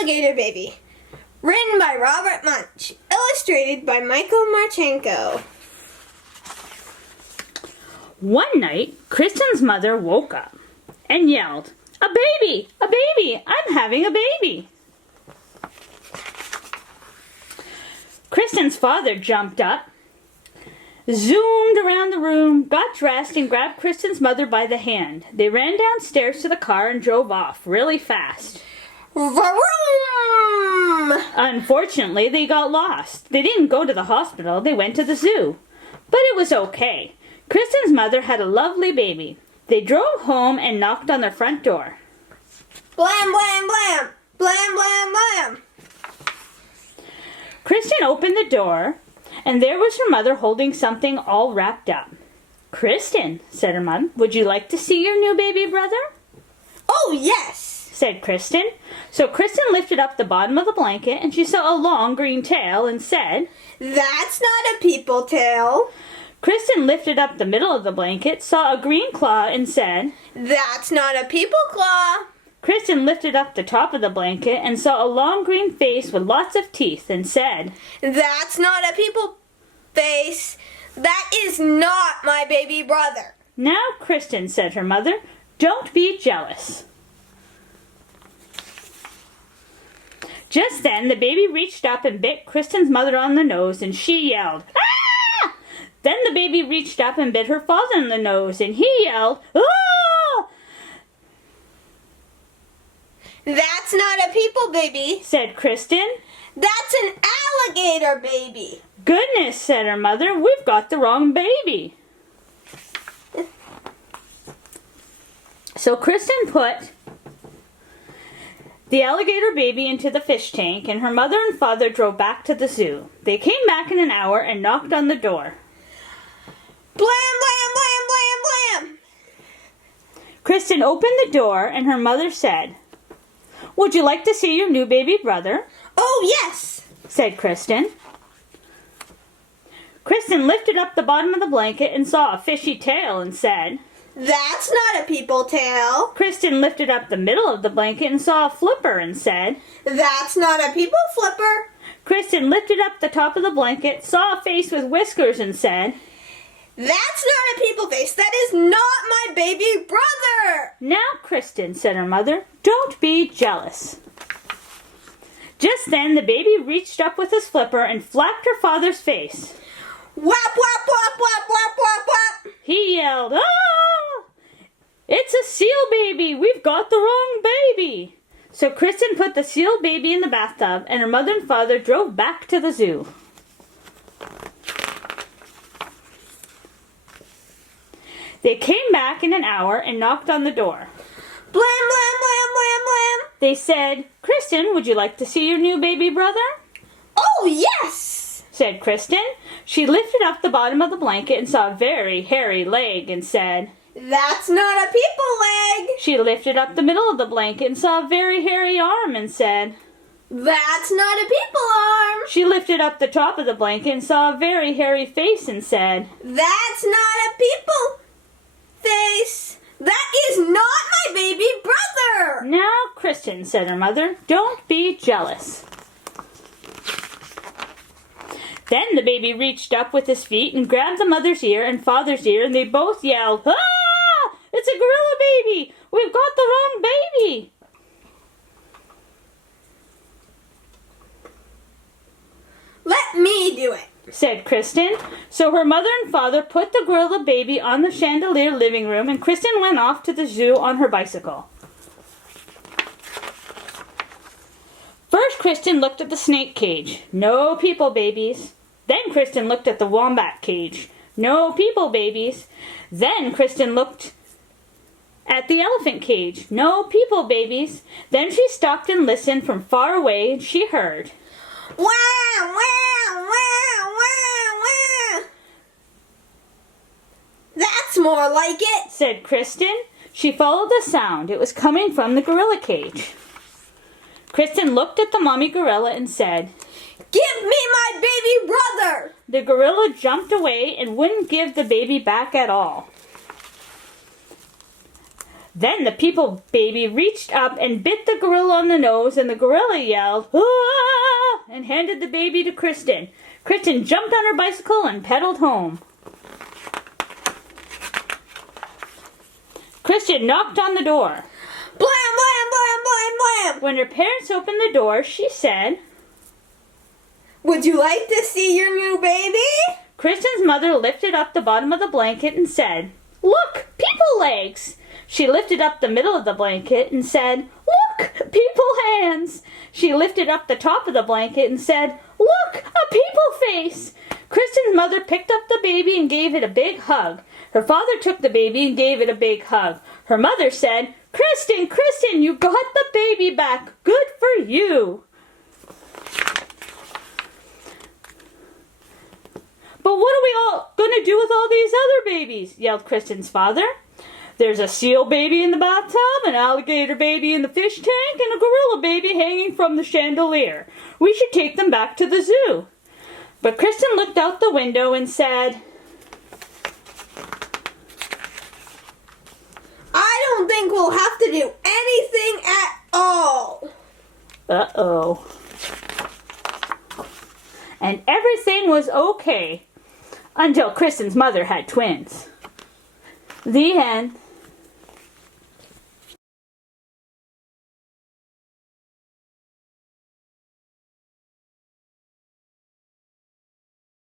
Alligator Baby. Written by Robert Munch. Illustrated by Martchenko. One night, Kristen's mother woke up and yelled, "A baby! A baby! I'm having a baby!" Kristen's father jumped up, zoomed around the room, got dressed, and grabbed Kristen's mother by the hand. They ran downstairs to the car and drove off really fast. Vroom! Unfortunately, they got lost. They didn't go to the hospital. They went to the zoo. But it was okay. Kristen's mother had a lovely baby. They drove home and knocked on their front door. Blam, blam, blam! Blam, blam, blam! Kristen opened the door, and there was her mother holding something all wrapped up. "Kristen," said her mom, "would you like to see your new baby brother?" Oh, yes, said Kristen. So Kristen lifted up the bottom of the blanket, and she saw a long green tail and said, "That's not a people tail." Kristen lifted up the middle of the blanket, saw a green claw, and said, "That's not a people claw." Kristen lifted up the top of the blanket and saw a long green face with lots of teeth and said, "That's not a people face. That is not my baby brother." "Now, Kristen," said her mother, "don't be jealous." Just then, the baby reached up and bit Kristen's mother on the nose, and she yelled, "Ah!" Then the baby reached up and bit her father on the nose, and he yelled, "Ah!" "That's not a people baby," said Kristen. "That's an alligator baby." "Goodness," said her mother, "we've got the wrong baby." So Kristen put the alligator baby into the fish tank, and her mother and father drove back to the zoo. They came back in an hour and knocked on the door. Blam, blam, blam, blam, blam. Kristen opened the door, and her mother said, "Would you like to see your new baby brother?" "Oh, yes," said Kristen. Kristen lifted up the bottom of the blanket and saw a fishy tail and said, "That's not a people tail." Kristen lifted up the middle of the blanket and saw a flipper and said, "That's not a people flipper." Kristen lifted up the top of the blanket, saw a face with whiskers and said, "That's not a people face. That is not my baby brother." "Now, Kristen," said her mother, "don't be jealous." Just then, the baby reached up with his flipper and flapped her father's face. Whap, whap, whap, whap, whap, whap, whap. He yelled, "Ah! It's a seal baby! We've got the wrong baby!" So Kristen put the seal baby in the bathtub, and her mother and father drove back to the zoo. They came back in an hour and knocked on the door. Blam, blam, blam, blam, blam. They said, "Kristen, would you like to see your new baby brother?" "Oh, yes," said Kristen. She lifted up the bottom of the blanket and saw a very hairy leg and said, "That's not a people leg." She lifted up the middle of the blanket and saw a very hairy arm and said, "That's not a people arm." She lifted up the top of the blanket and saw a very hairy face and said, "That's not a people face. That is not my baby brother." "Now, Kristen," said her mother, "don't be jealous." Then the baby reached up with his feet and grabbed the mother's ear and father's ear, and they both yelled, "Ah! It's a gorilla baby! We've got the wrong baby!" "Let me do it," said Kristen. So her mother and father put the gorilla baby on the chandelier living room, and Kristen went off to the zoo on her bicycle. First, Kristen looked at the snake cage. No people babies. Then Kristen looked at the wombat cage. No people babies. Then Kristen looked at the elephant cage. No people babies. Then she stopped and listened from far away, and she heard, "Wow, wow, wow, wow, wow." "That's more like it," said Kristen. She followed the sound. It was coming from the gorilla cage. Kristen looked at the mommy gorilla and said, "Give me my baby brother." The gorilla jumped away and wouldn't give the baby back at all. Then the people baby reached up and bit the gorilla on the nose, and the gorilla yelled, "Ah!" and handed the baby to Kristen. Kristen jumped on her bicycle and pedaled home. Kristen knocked on the door. Blam, blam, blam, blam, blam. When her parents opened the door, she said, Would you like to see your new baby? Kristen's mother lifted up the bottom of the blanket and said, "Look, people legs!" She lifted up the middle of the blanket and said, "Look, people hands!" She lifted up the top of the blanket and said, "Look, a people face!" Kristen's mother picked up the baby and gave it a big hug. Her father took the baby and gave it a big hug. Her mother said, Kristen, Kristen, you got the baby back. Good for you." "But what are we all going to do with all these other babies?" yelled Kristen's father. "There's a seal baby in the bathtub, an alligator baby in the fish tank, and a gorilla baby hanging from the chandelier. We should take them back to the zoo." But Kristen looked out the window and said, I don't think we'll have to do anything at all. Uh-oh. And everything was okay until Kristen's mother had twins. The end.